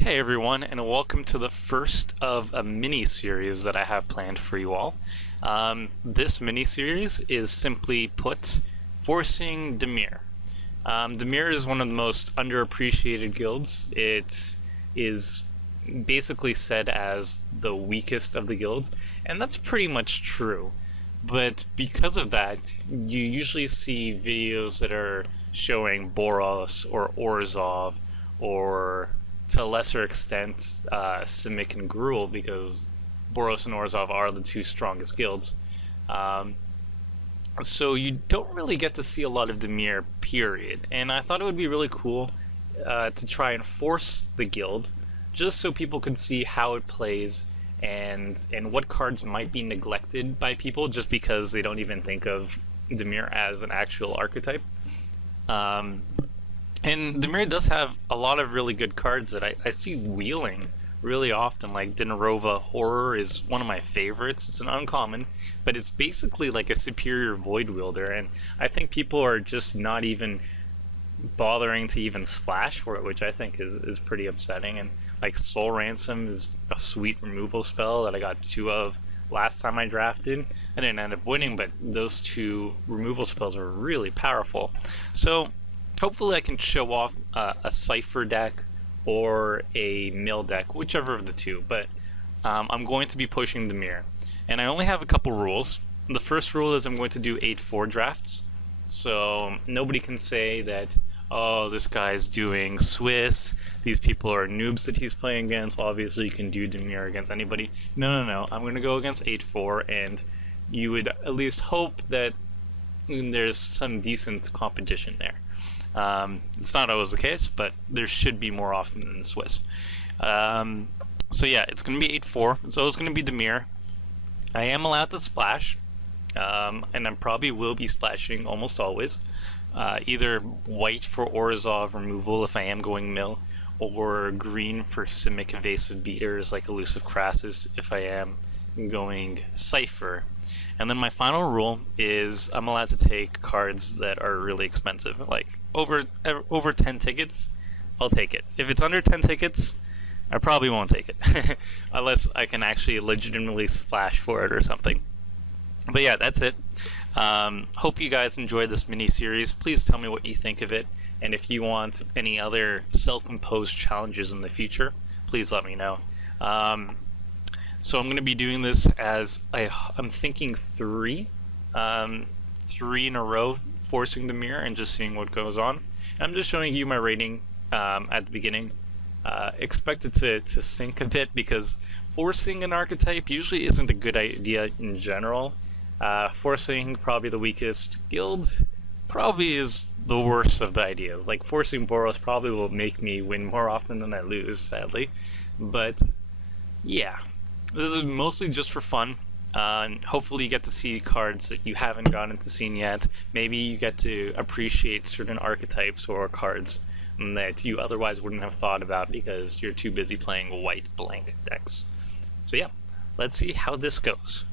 Hey everyone, and welcome to the first of a mini-series that I have planned for you all. This mini-series is simply put, forcing Dimir. Dimir is one of the most underappreciated guilds. It is basically said as the weakest of the guilds, and that's pretty much true. But because of that, you usually see videos that are showing Boros or Orzhov or to a lesser extent Simic and Gruul, because Boros and Orzhov are the two strongest guilds. Um, so you don't really get to see a lot of Dimir, period. And I thought it would be really cool to try and force the guild, just so people can see how it plays and what cards might be neglected by people just because they don't even think of Dimir as an actual archetype. Um, and Dimir does have a lot of really good cards that I see wheeling really often. Like Dinarova Horror is one of my favorites. It's an uncommon, but it's basically like a superior Void Wielder, and I think people are just not even bothering to even splash for it, which I think is pretty upsetting. And like Soul Ransom is a sweet removal spell that I got two of last time I drafted. I didn't end up winning, but those two removal spells are really powerful. So hopefully I can show off a Cypher deck or a Mill deck, whichever of the two, but I'm going to be pushing the mirror. And I only have a couple rules. The first rule is I'm going to do 8-4 drafts, so nobody can say that, oh, this guy's doing Swiss, these people are noobs that he's playing against. Obviously you can do Dimir against anybody. No, I'm going to go against 8-4, and you would at least hope that there's some decent competition there. It's not always the case, but there should be more often than the Swiss. So yeah, it's going to be 8-4. It's always going to be Dimir. I am allowed to splash, and I probably will be splashing almost always. Either white for Orzhov removal if I am going mill, or green for Simic evasive beaters like Elusive Crassus if I am going Cypher. And then my final rule is I'm allowed to take cards that are really expensive, like over 10 tickets, I'll take it. If it's under 10 tickets, I probably won't take it, unless I can actually legitimately splash for it or something. But yeah, that's it. Hope you guys enjoyed this mini-series. Please tell me what you think of it, and if you want any other self-imposed challenges in the future, please let me know. So I'm going to be doing this as I'm thinking three in a row, forcing the mirror and just seeing what goes on. And I'm just showing you my rating at the beginning. Expect it to sink a bit, because forcing an archetype usually isn't a good idea in general. Forcing probably the weakest guild probably is the worst of the ideas. Like forcing Boros probably will make me win more often than I lose, sadly. But yeah, this is mostly just for fun. And hopefully you get to see cards that you haven't gotten to see yet. Maybe you get to appreciate certain archetypes or cards that you otherwise wouldn't have thought about because you're too busy playing white blank decks. So yeah, let's see how this goes.